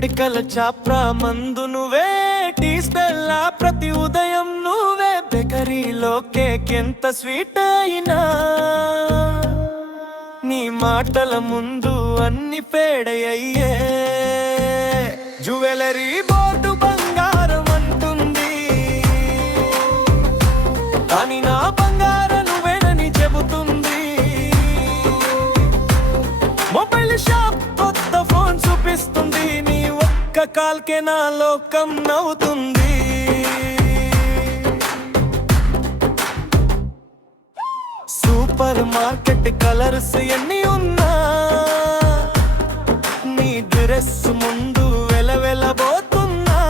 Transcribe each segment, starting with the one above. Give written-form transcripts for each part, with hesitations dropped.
Medical Chapra మందు నువ్వే, tea Stella ప్రతి ఉదయం నువ్వే, బేకరీలో కేక్ ఎంత స్వీట్ అయినా నీ మాటల ముందు అన్ని పేడయ్యే. జ్యువెలరీ బోర్డు బంగారం అంటుంది, కానీ నా బంగారం నువ్వేనని చెబుతుంది. మొబైల్ షాప్ కొత్త ఫోన్ చూపిస్తుంది, నీ ఒక్క కాల్కే నా లోకం నవ్వుతుంది. సూపర్ మార్కెట్ కలర్స్ ఎన్ని ఉన్నా నీ డ్రెస్ ముందు వెలవెలబోతున్నా.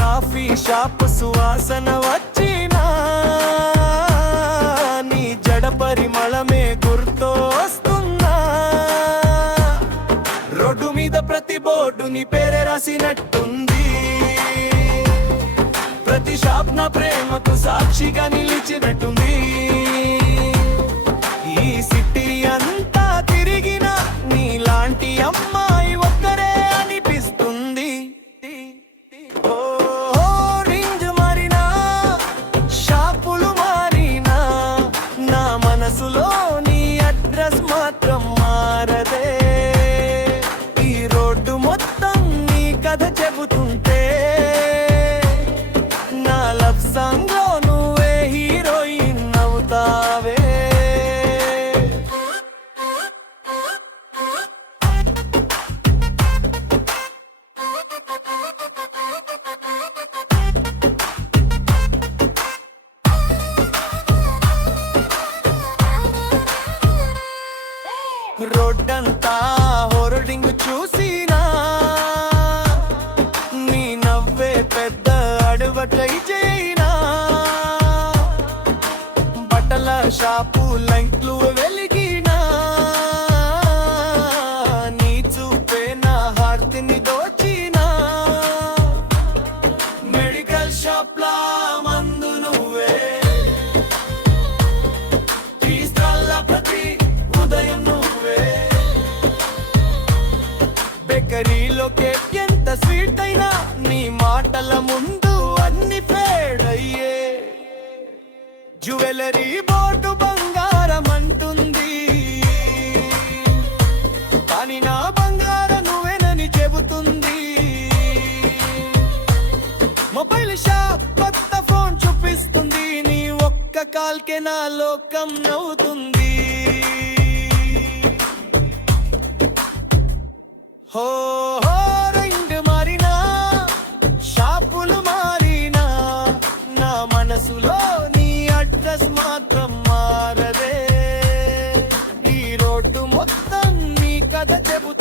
కాఫీ షాప్ సువాసన వచ్చినా నీ జడ పరిమళమే గుర్తు వస్తున్నా. రోడ్డు మీద ప్రతి బోర్డు నీ పేరే రాసినట్టుంది, ప్రతి షాప్ నా ప్రేమకు సాక్షిగా నిలిచినట్టుంది. ఈ సిటీ అంతా తిరిగిన నీలాంటి అమ్మాయి ఒక్కరే అనిపిస్తుంది. రింగ్ మారినా, షాపులు మారినా, నా మనసులో నీ అడ్రస్ మాత్రం మారదే. ఈ రోడ్డు మొత్తం నీ కథ చెబుతుంటే, సంగో నువ్వే హీరోయిన్ అవుతావే. రోడ్డంతా హోర్డింగ్ చూసినా నీ నవ్వే పెద్ద అడ్వర్టైజ్ అయినా. బట్టల షాపు లైట్లు వెలిగినా నీ చూపే నా హార్ట్ని దోచినా. మెడికల్ షాప్ లా మందు నువ్వే, టీ స్టాల్ ప్రతి ఉదయం నువ్వే, బేకరీలో కేక్ ఎంత స్వీట్ అయినా నీ మాటల ముందు అన్ని ఫేడయ్యే. జ్యువెలరీ బోర్డు బంగారం అంటుంది, కానీ నా బంగారం నువ్వేనని చెబుతుంది. మొబైల్ షాప్ కొత్త ఫోన్ చూపిస్తుంది, నీ ఒక్క కాల్కే నా లోకం నవ్వుతుంది. హో రింగ్ మారినా, షాపులు మారినా, నా మనసులో నీ అడ్రస్ మాత్రం మారదే. ఈ రోడ్డు మొత్తం నీ కథ చెబుతుంది.